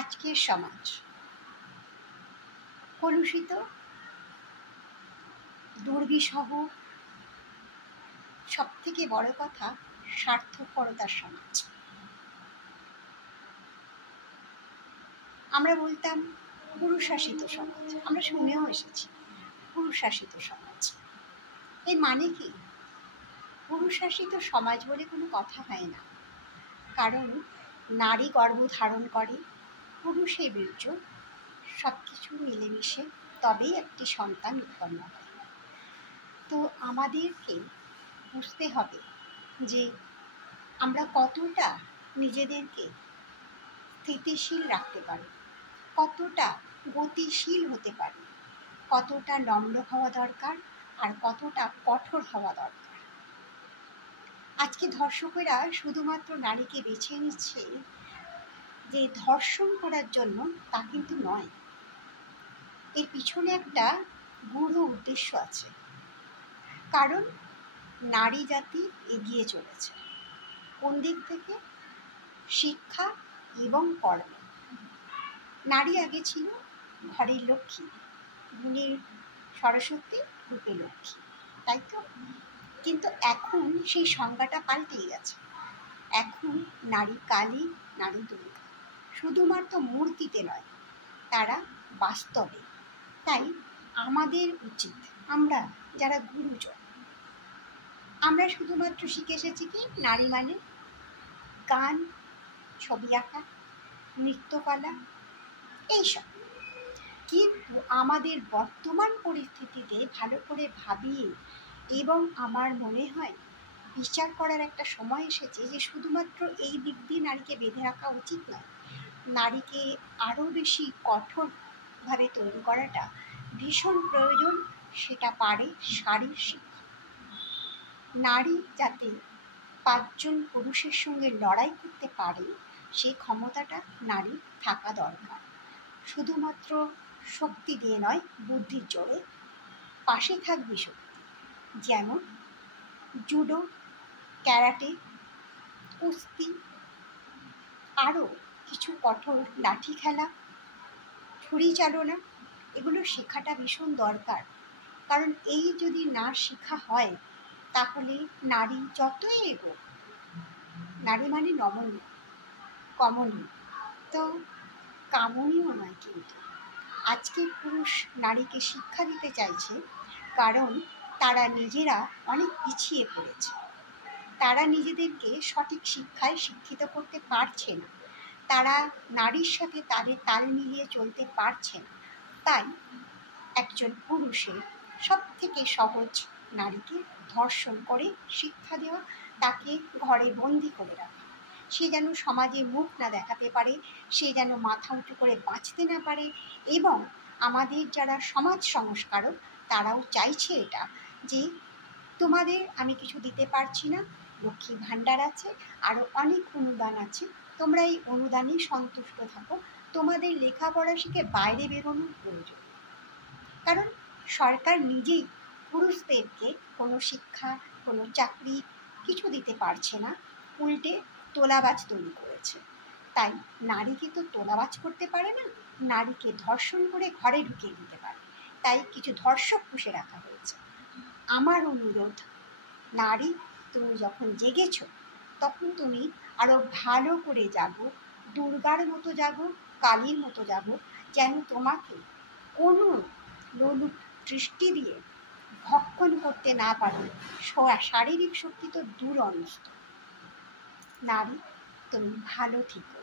আজকের সমাজ কলুষিত, দুর্বিষহ, সবথেকে বড় কথা স্বার্থপরতার সমাজ। আমরা বলতাম পুরুষশাসিত সমাজ, আমরা শুনেও এসেছি পুরুষশাসিত সমাজ। এর মানে কি? পুরুষশাসিত সমাজ বলে কোনো কথা হয় না, কারণ নারী গর্ভধারণ করে, পুরুষের বীর্য, সব কিছু মিলেমিশে তবেই একটি সন্তান উৎপন্ন হয়। তো আমাদেরকে বুঝতে হবে যে আমরা কতটা নিজেদেরকে স্থিতিশীল রাখতে পারি, কতটা গতিশীল হতে পারি, কতটা নম্র হওয়া দরকার আর কতটা কঠোর হওয়া দরকার। আজকে ধর্ষকেরা শুধুমাত্র নারীকে বেছে নিচ্ছে যে ধর্ষণ করার জন্য, তা কিন্তু নয়। এর পিছনে একটা গূঢ় উদ্দেশ্য আছে, কারণ নারী জাতি এগিয়ে চলেছে। কোন দিক থেকে? শিক্ষা এবং কর্মে। নারী আগে ছিল ঘরের লক্ষ্মী, গুণের সরস্বতী, রূপে লক্ষ্মী, তাই তো? কিন্তু এখন সেই সংজ্ঞাটা পাল্টে গেছে। এখন নারী কালী, নারী দুর্গা, শুধুমাত্র মূর্তিতে নয়, তারা বাস্তবে। তাই আমাদের উচিত, আমরা যারা গুরুজন, আমরা শুধুমাত্র শিখে এসেছি কি নারী মানে গান, ছবি আঁকা, নৃত্যকলা, এইসব। কিন্তু আমাদের বর্তমান পরিস্থিতিতে ভালো করে ভাবিয়ে এবং আমার মনে হয় বিচার করার একটা সময় এসেছে যে শুধুমাত্র এই দিক দিয়ে নারীকে বেঁধে রাখা উচিত নয়। নারীকে আরও বেশি কঠোরভাবে তৈরি করাটা ভীষণ প্রয়োজন। সেটা পারে শারীর শিক্ষা। নারী যাতে 5 জন পুরুষের সঙ্গে লড়াই করতে পারে, সেই ক্ষমতাটা নারী থাকা দরকার। শুধুমাত্র শক্তি দিয়ে নয়, বুদ্ধির জোরে পাশে থাকবে শক্তি। যেমন জুডো, ক্যারাটে, কুস্তি, আরও কিছু কঠোর লাঠি খেলা, ছুরি চালনা, এগুলো শেখাটা ভীষণ দরকার। কারণ এই যদি না শেখা হয়, তাহলে নারী যতই এগোক, নারী মানে নমনীয়, কমনীয়, তো কামনীয় নয়। কিন্তু আজকে পুরুষ নারীকে শিক্ষা দিতে চাইছে, কারণ তারা নিজেরা অনেক পিছিয়ে পড়েছে। তারা নিজেদেরকে সঠিক শিক্ষায় শিক্ষিত করতে পারছে না, তারা নারীর সাথে তাদের তাল মিলিয়ে চলতে পারছে না। তাই একজন পুরুষের সব থেকে সহজ নারীকে ধর্ষণ করে শিক্ষা দেওয়া, তাকে ঘরে বন্দি করে রাখা। সে যেন সমাজে মুখ না দেখাতে পারে, সে যেন মাথা উঁচু করে বাঁচতে না পারে। এবং আমাদের যারা সমাজ সংস্কারক, তারাও চাইছে এটা, যে তোমাদের আমি কিছু দিতে পারছি না, লক্ষ্মী ভাণ্ডার আছে, আরও অনেক অনুদান আছে, তোমরা এই অনুদানেই সন্তুষ্ট থাকো, তোমাদের লেখাপড়া শিখে বাইরে বেরোনোর প্রয়োজন। কারণ সরকার নিজেই পুরুষদেরকে কোনো শিক্ষা, কোনো চাকরি কিছু দিতে পারছে না, উল্টে তোলাবাজ তৈরি করেছে। তাই নারীকে তো তোলাবাজ করতে পারে না, নারীকে ধর্ষণ করে ঘরে ঢুকিয়ে দিতে পারে। তাই কিছু ধর্ষক পুষে রাখা হয়েছে। আমার অনুরোধ, নারী তুমি যখন জেগেছ, তখন তুমি আরও ভালো করে জাগো, দুর্গার মতো জাগো, কালীর মতো জাগো, যেন তোমাকে কোনো লোলুপ দৃষ্টি দিয়ে ভক্ষণ করতে না পারে। শারীরিক শক্তি তো দূর অনস্ত। নারী তুমি ভালো থেকো।